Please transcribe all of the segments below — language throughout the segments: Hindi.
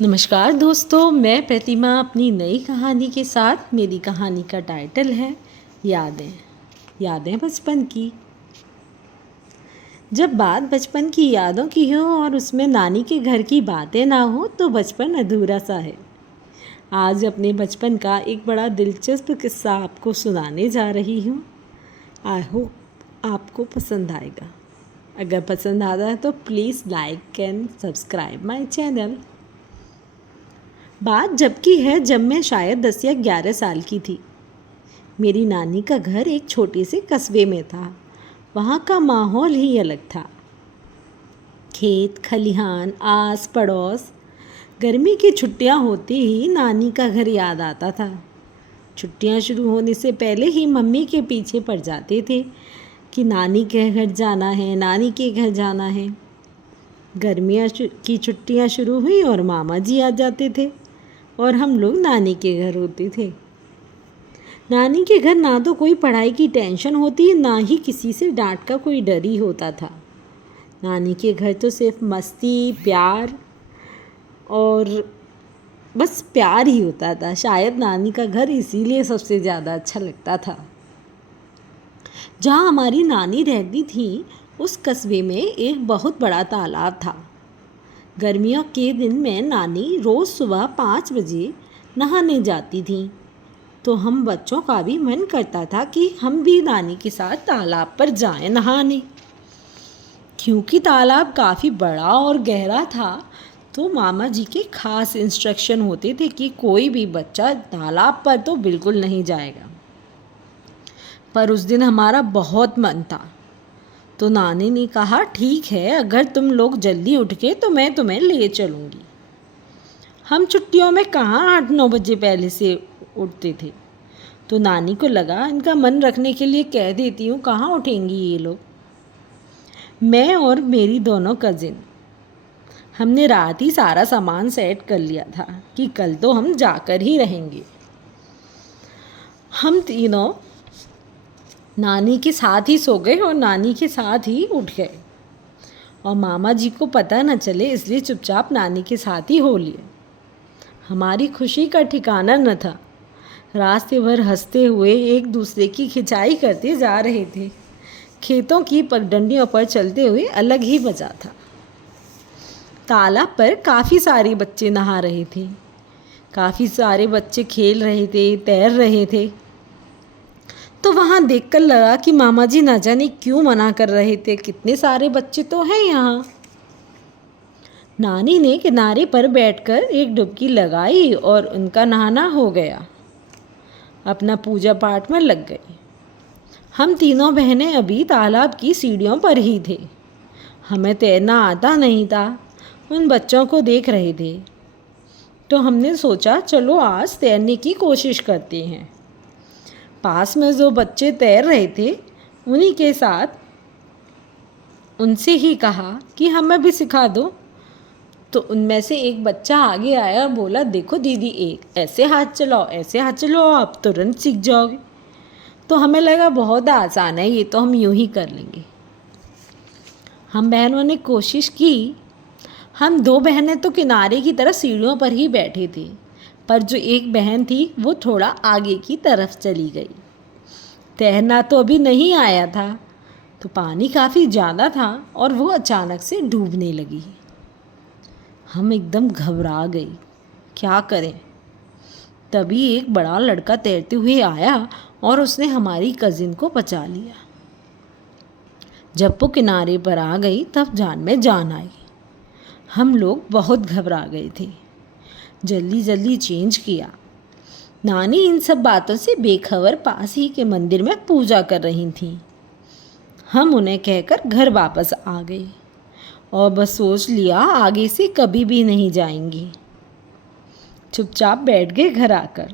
नमस्कार दोस्तों, मैं प्रतिमा अपनी नई कहानी के साथ। मेरी कहानी का टाइटल है यादें बचपन की। जब बात बचपन की यादों की हो और उसमें नानी के घर की बातें ना हो तो बचपन अधूरा सा है। आज अपने बचपन का एक बड़ा दिलचस्प किस्सा आपको सुनाने जा रही हूँ। आई होप आपको पसंद आएगा। अगर पसंद आता है तो please like and subscribe my channel. बात जब की है जब मैं शायद 10 या 11 साल की थी। मेरी नानी का घर एक छोटे से कस्बे में था। वहाँ का माहौल ही अलग था। खेत खलिहान आस पड़ोस। गर्मी की छुट्टियाँ होती ही नानी का घर याद आता था। छुट्टियाँ शुरू होने से पहले ही मम्मी के पीछे पड़ जाते थे कि नानी के घर जाना है, नानी के घर जाना है। गर्मियाँ की छुट्टियाँ शुरू हुई और मामा जी आ जाते थे और हम लोग नानी के घर होते थे। नानी के घर ना तो कोई पढ़ाई की टेंशन होती, ना ही किसी से डांट का कोई डर ही होता था। नानी के घर तो सिर्फ मस्ती, प्यार और बस प्यार ही होता था। शायद नानी का घर इसीलिए सबसे ज़्यादा अच्छा लगता था। जहाँ हमारी नानी रहती थी उस कस्बे में एक बहुत बड़ा तालाब था। गर्मियों के दिन में नानी रोज़ सुबह 5 बजे नहाने जाती थी, तो हम बच्चों का भी मन करता था कि हम भी नानी के साथ तालाब पर जाएं नहाने। क्योंकि तालाब काफ़ी बड़ा और गहरा था, तो मामा जी के खास इंस्ट्रक्शन होते थे कि कोई भी बच्चा तालाब पर तो बिल्कुल नहीं जाएगा। पर उस दिन हमारा बहुत मन था, तो नानी ने कहा ठीक है, अगर तुम लोग जल्दी उठ के तो मैं तुम्हें ले चलूँगी। हम छुट्टियों में कहाँ 8-9 बजे पहले से उठते थे, तो नानी को लगा इनका मन रखने के लिए कह देती हूँ, कहाँ उठेंगी ये लोग। मैं और मेरी दोनों कज़िन, हमने रात ही सारा सामान सेट कर लिया था कि कल तो हम जाकर ही रहेंगे। हम तीनों नानी के साथ ही सो गए और नानी के साथ ही उठ गए, और मामा जी को पता न चले इसलिए चुपचाप नानी के साथ ही हो लिए। हमारी खुशी का ठिकाना न था। रास्ते भर हंसते हुए एक दूसरे की खिंचाई करते जा रहे थे। खेतों की पगडंडियों पर चलते हुए अलग ही मज़ा था। तालाब पर काफ़ी सारे बच्चे नहा रहे थे। काफ़ी सारे बच्चे खेल रहे थे, तैर रहे थे। तो वहाँ देखकर लगा कि मामा जी ना जाने क्यों मना कर रहे थे, कितने सारे बच्चे तो हैं यहाँ। नानी ने किनारे पर बैठकर एक डुबकी लगाई और उनका नहाना हो गया। अपना पूजा पाठ में लग गई। हम तीनों बहनें अभी तालाब की सीढ़ियों पर ही थे। हमें तैरना आता नहीं था। उन बच्चों को देख रहे थे, तो हमने सोचा चलो आज तैरने की कोशिश करते हैं। पास में जो बच्चे तैर रहे थे उन्हीं के साथ उनसे ही कहा कि हमें भी सिखा दो। तो उनमें से एक बच्चा आगे आया और बोला, देखो दीदी, एक ऐसे हाथ चलाओ, ऐसे हाथ चलाओ, आप तुरंत सीख जाओगे। तो हमें लगा बहुत आसान है, ये तो हम यूं ही कर लेंगे। हम बहनों ने कोशिश की। हम 2 बहनें तो किनारे की तरफ सीढ़ियों पर ही बैठे थे, पर जो एक बहन थी वो थोड़ा आगे की तरफ चली गई। तैरना तो अभी नहीं आया था, तो पानी काफ़ी ज़्यादा था और वो अचानक से डूबने लगी। हम एकदम घबरा गई, क्या करें। तभी एक बड़ा लड़का तैरते हुए आया और उसने हमारी कज़िन को बचा लिया। जब वो किनारे पर आ गई तब जान में जान आई। हम लोग बहुत घबरा गए थे। जल्दी जल्दी चेंज किया। नानी इन सब बातों से बेखबर पास ही के मंदिर में पूजा कर रही थी। हम उन्हें कहकर घर वापस आ गए और बस सोच लिया आगे से कभी भी नहीं जाएंगी। चुपचाप बैठ गए घर आकर।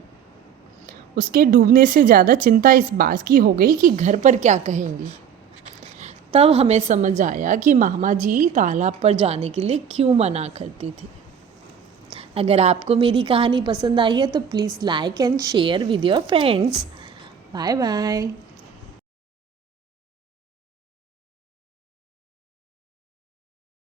उसके डूबने से ज़्यादा चिंता इस बात की हो गई कि घर पर क्या कहेंगे। तब हमें समझ आया कि मामा जी तालाब पर जाने के लिए क्यों मना करते थे। अगर आपको मेरी कहानी पसंद आई है तो please like and share with your friends. Bye bye.